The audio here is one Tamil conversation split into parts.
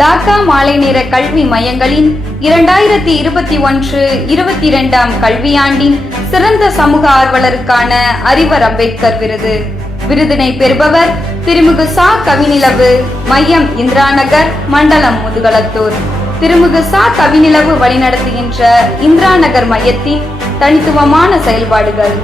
டாக்கா மாலை நேர கல்வி மையங்களின் 2021-22 கல்வியாண்டின் சிறந்த சமூக ஆர்வலருக்கான அறிவர் அம்பேத்கர் விருது. விருதினை பெறுபவர் திருமிகு சா. கவிநிலவு, மையம் இந்திரா நகர், மண்டலம் முதுகளத்தூர். திருமிகு சா. கவிநிலவு வழிநடத்துகின்ற இந்திரா நகர் மையத்தின் தனித்துவமான செயல்பாடுகள்.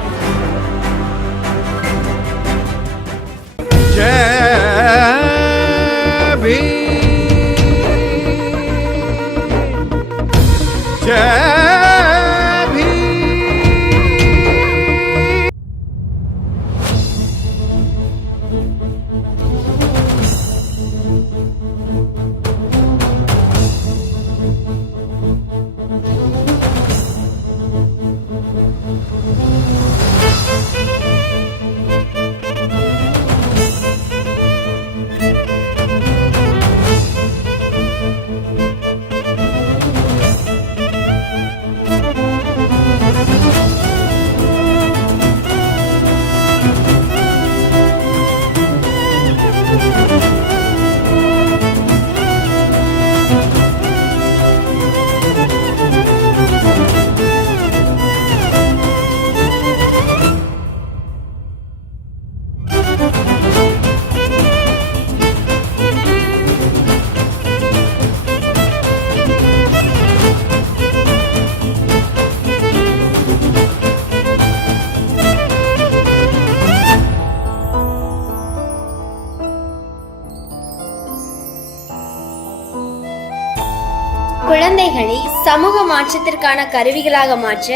குழந்தைகளை சமூக மாற்றத்திற்கான கருவிகளாக மாற்ற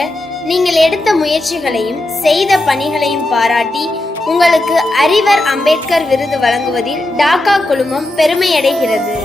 நீங்கள் எடுத்த முயற்சிகளையும் செய்த பணிகளையும் பாராட்டி உங்களுக்கு அறிவர் அம்பேத்கர் விருது வழங்குவதில் டாக்கா குழுமம் பெருமையடைகிறது.